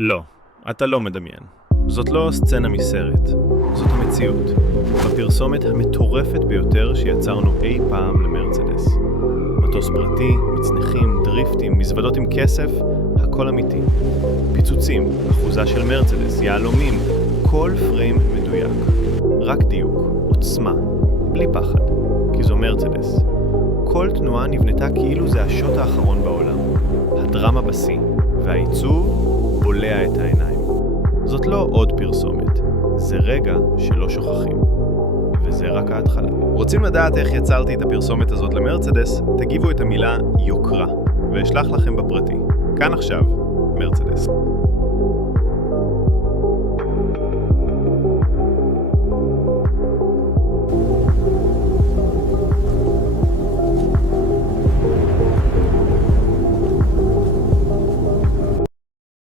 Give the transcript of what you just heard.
לא, אתה לא מדמיין. זאת לא סצנה מסרט, זאת המציאות. בפרסומת המטורפת ביותר שיצרנו אי פעם למרצדס. מטוס פרטי, מצנחים, דריפטים, מזוודות עם כסף, הכל אמיתי. פיצוצים, אחוזה של מרצדס, יהלומים, כל פריים מדויק. רק דיוק, עוצמה, בלי פחד, כי זו מרצדס. כל תנועה נבנתה כאילו זה השוט האחרון בעולם. הדרמה בשיא, והעיצוב בולע את העיניים. זאת לא עוד פרסומת, זה רגע שלא שוכחים. וזה רק ההתחלה. רוצים לדעת איך יצרתי את הפרסומת הזאת למרצדס? תגיבו את המילה יוקרה, ואשלח לכם בפרטי. כאן עכשיו, מרצדס.